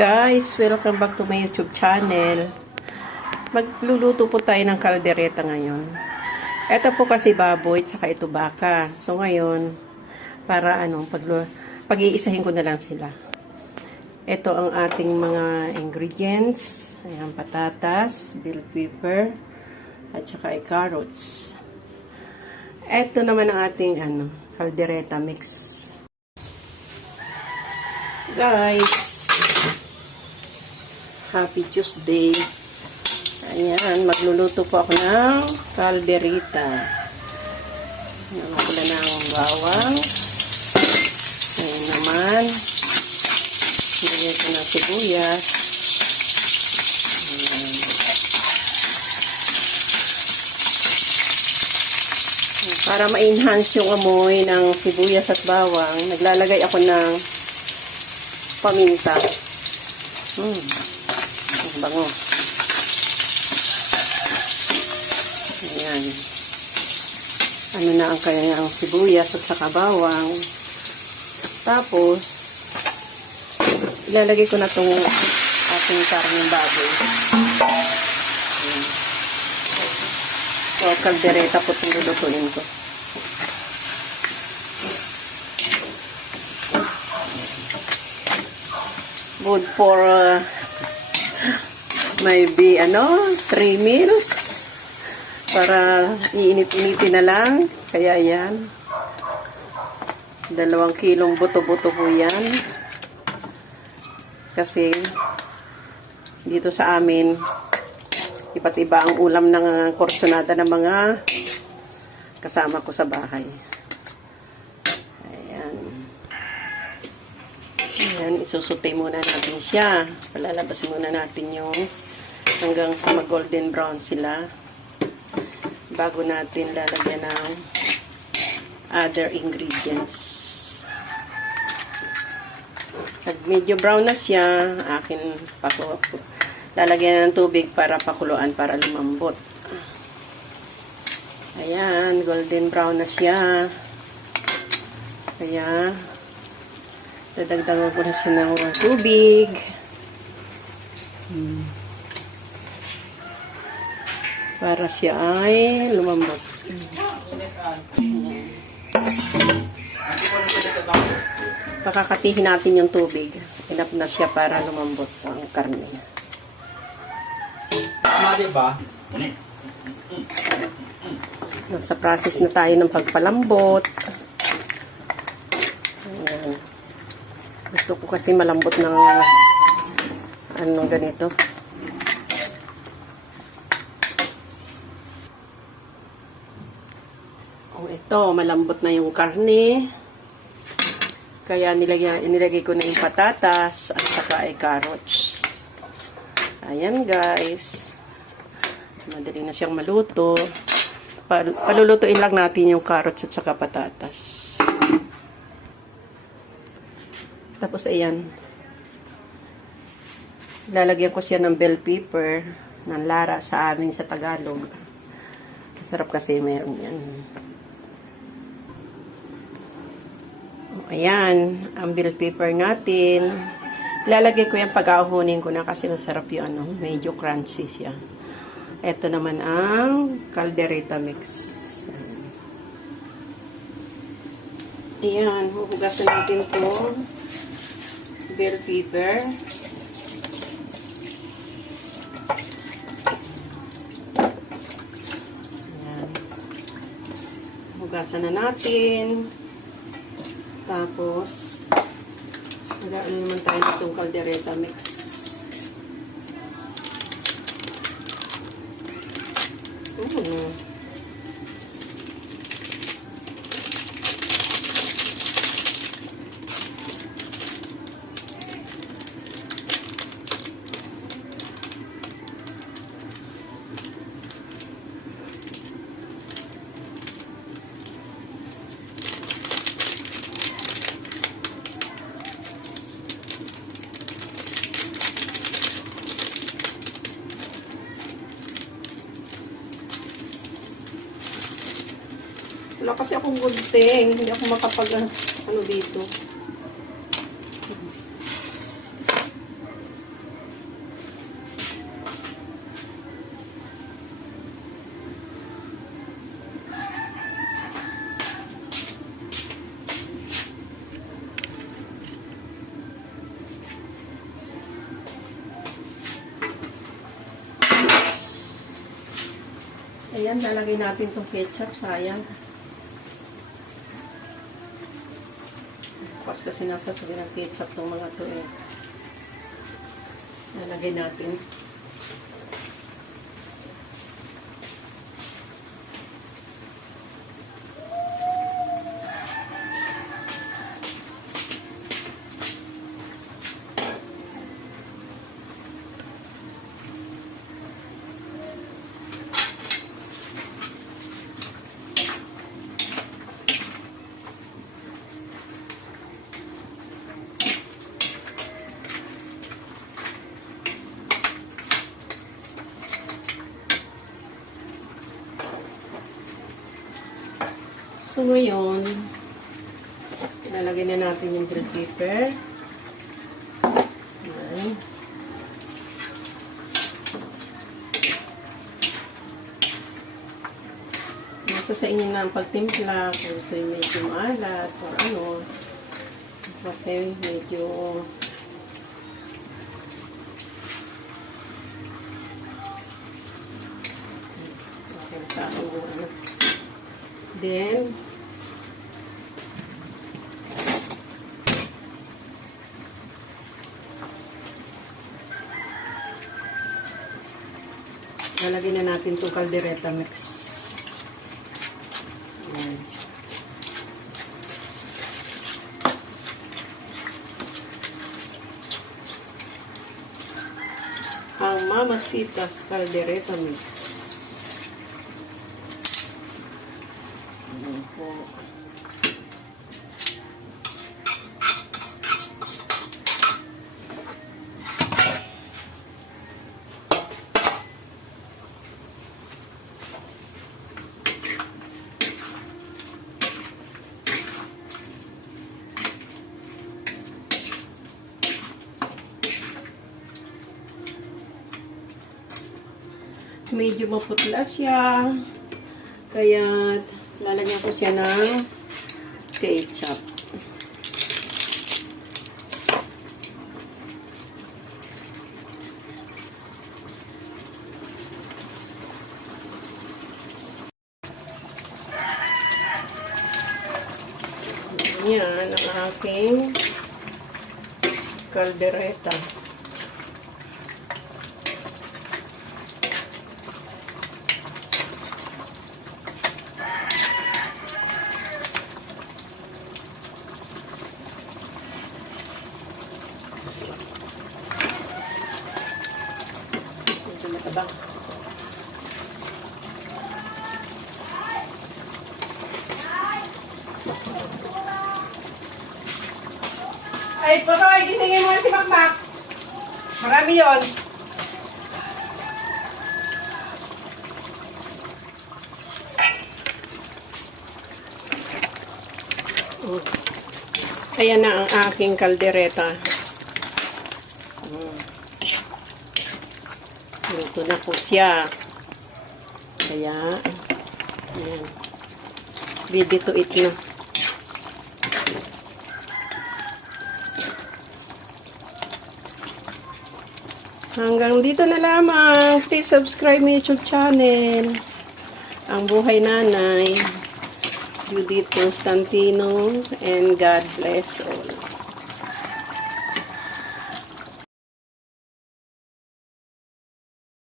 Guys, welcome back to my YouTube channel. Magluluto po tayo ng kaldereta ngayon. Ito po kasi baboy, tsaka ito baka. So ngayon, para pag-iisahin ko na lang sila. Ito ang ating mga ingredients. Ayan, patatas, bell pepper, at saka carrots. Ito naman ang ating kaldereta mix. Guys, happy Tuesday. Ayan, magluluto po ako ng kaldereta. Nakapula na ang bawang. Ayan naman, nilagyan ko ng sibuyas. Ayan. Para ma-enhance yung amoy ng sibuyas at bawang, naglalagay ako ng paminta. Ang bango. Ayan. Ano na ang kanyang sibuyas at saka bawang. Tapos, ilalagay ko na itong ating karneng baboy. Ayan. So, kaldereta po itong lulutuin ko. Good for maybe 3 meals para iinit-initin na lang. Kaya yan, 2 kilong buto-buto po yan, kasi dito sa amin iba't iba ang ulam ng korsonada ng mga kasama ko sa bahay. Ayan, isusute muna natin siya. Palalabas muna natin yung hanggang sa mag-golden brown sila bago natin lalagyan ng other ingredients. Pag medyo brown na siya, lalagyan ng tubig para pakuluan para lumambot. Ayan, golden brown na siya. Kaya dadagdagan ko na siya ng tubig. Para siya ay lumambot. Pakakatihin natin yung tubig. Enough na siya para lumambot ang karne. Nasa process na tayo ng pagpalambot. Ayan. Gusto ko kasi malambot ng ganito. Ito, malambot na yung karne. Kaya nilagay ko na yung patatas at saka ay carrots. Ayan guys. Madali na siyang maluto. Palulutuin lang natin yung carrots at saka patatas. Tapos ayan, lalagyan ko siya ng bell pepper, ng lara sa amin sa Tagalog. Masarap kasi meron yan. Ayan, ang bell pepper natin. Lalagay ko yan pag-ahunin ko na kasi masarap yung medyo crunchy siya. Ito naman ang kaldereta mix. Ayan, huhugasan natin ito. Bell pepper. Ayan. Hugasan na natin. Tapos, mag-aano naman tayo itong kaldereta mix. Wala kasi akong gunting. Hindi ako makapag dito. Ayan, lalagay natin itong ketchup. Sayang. Bukas kasi nasasabi ng ketchup itong mga to eh. Lalagay natin. So, ngayon, ilalagay na natin yung green pepper. Ayan. Nasa sa inyo na ang pagtimpla, kung gusto yung medyo maalat, or ano. Kasi medyo okay sa akin yung ano. Then, lalagyan na natin itong caldereta mix. Ayan. Ang Mamacita's caldereta mix. Ayan po. Medyo maputla siya. Kaya lalagyan ko siya ng ketchup. Yan ang aking caldereta. Medyo matabang. Ay, Pasoy, gisingin mo si Makmak. Marami yon. Ayan na ang aking kaldereta. Luto na po siya. Kaya, ayan. Ready to eat na. Hanggang dito na lamang. Please subscribe my YouTube channel. Ang Buhay Nanay. Judith Constantino. And God bless all.